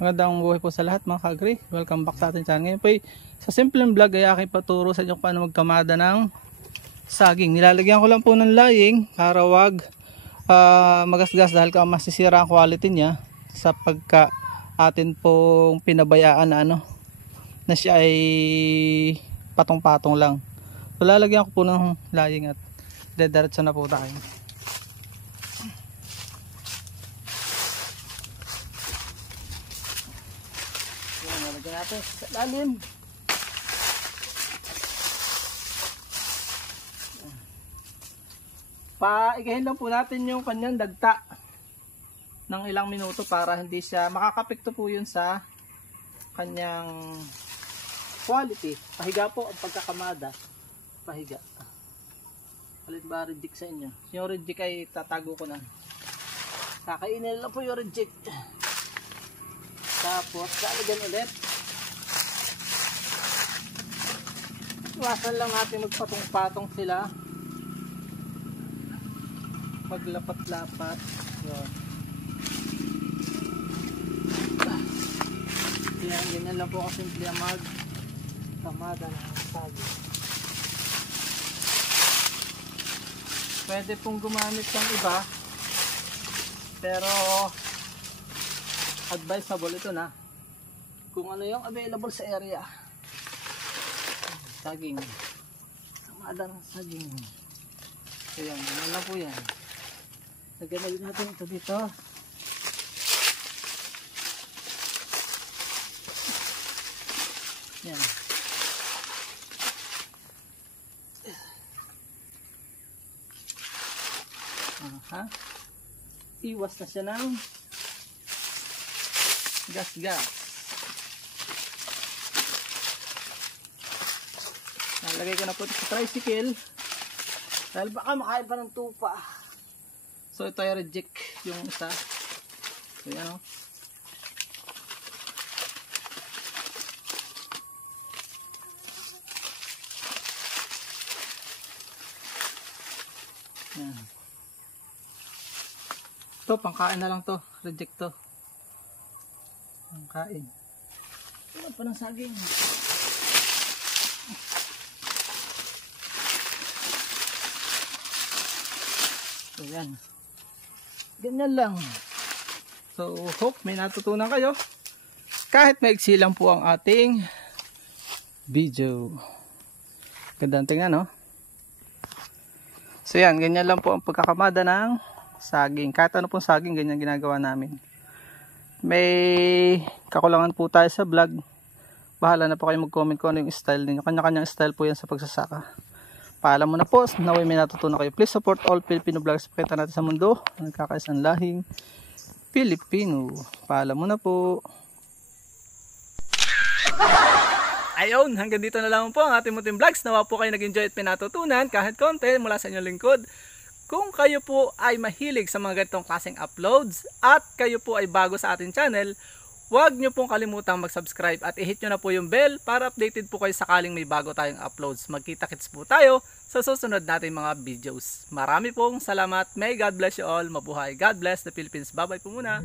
Magandang buhay po sa lahat mga ka-agri. Welcome back sa ating channel. Ngayon po sa simpleng vlog ay aking paturo sa inyo kung paano magkamada ng saging. Nilalagyan ko lang po ng laying para wag magasgas dahil masisira ang quality niya sa pagka atin pong pinabayaan na siya ay patong-patong lang. So lalagyan ko po ng laying at dediretso na po tayo. Lalagyan natin sa lalim. Paigahin lang po natin yung kanyang dagta ng ilang minuto para hindi siya makakapekto po yun sa kanyang quality. Pahiga po ang pagkakamada. Pahiga. Palit ba reject sa inyo? Yung reject ay tatago ko na. Kakainin lang po yung reject. Tapos lalagyan ulit. Iwasan lang natin magpatong-patong sila. Maglapat-lapat. Yun. Ganyan lang po kasi simple magkamada ng saging. Pwede pong gumamit ng iba, pero advisable ito na kung ano yung available sa area. Saging, kamada ng saging. So yan, yan lang po yan. Lagyan natin ito dito. Yan. Aha. Iwas na siya ng gas-gas. Nalagay ko na po sa tricycle dahil baka makain pa ng tupa. So ito ay reject yung isa. So yan o. Yan. Ito pangkain na lang to. Reject to. Pangkain. Ito pa ng saging. So yan. Ganyan lang. So hope may natutunan kayo. Kahit maiksi lang po ang ating video. Gandang tingnan no. So yan, ganyan lang po ang pagkakamada ng saging. Kahit ano pong saging, ganyan ginagawa namin. May kakulangan po tayo sa vlog. Bahala na po kayo mag-comment kung ano yung style ninyo. Kanya-kanyang style po yan sa pagsasaka. Paalam mo na po. Naway may natutunan kayo. Please support all Filipino vloggers. Pakita natin sa mundo. Nagkakaisang lahing Pilipino. Paalam mo na po. Ayun, hanggang dito na lang po ang ating munting vlogs. Nawa po kayo nag-enjoy at pinatutunan kahit konti mula sa inyong lingkod. Kung kayo po ay mahilig sa mga ganitong klaseng uploads at kayo po ay bago sa ating channel, huwag nyo pong kalimutang mag-subscribe at i-hit nyo na po yung bell para updated po kayo sakaling may bago tayong uploads. Magkita-kits po tayo sa susunod nating mga videos. Marami pong salamat. May God bless you all. Mabuhay. God bless the Philippines. Bye-bye po muna.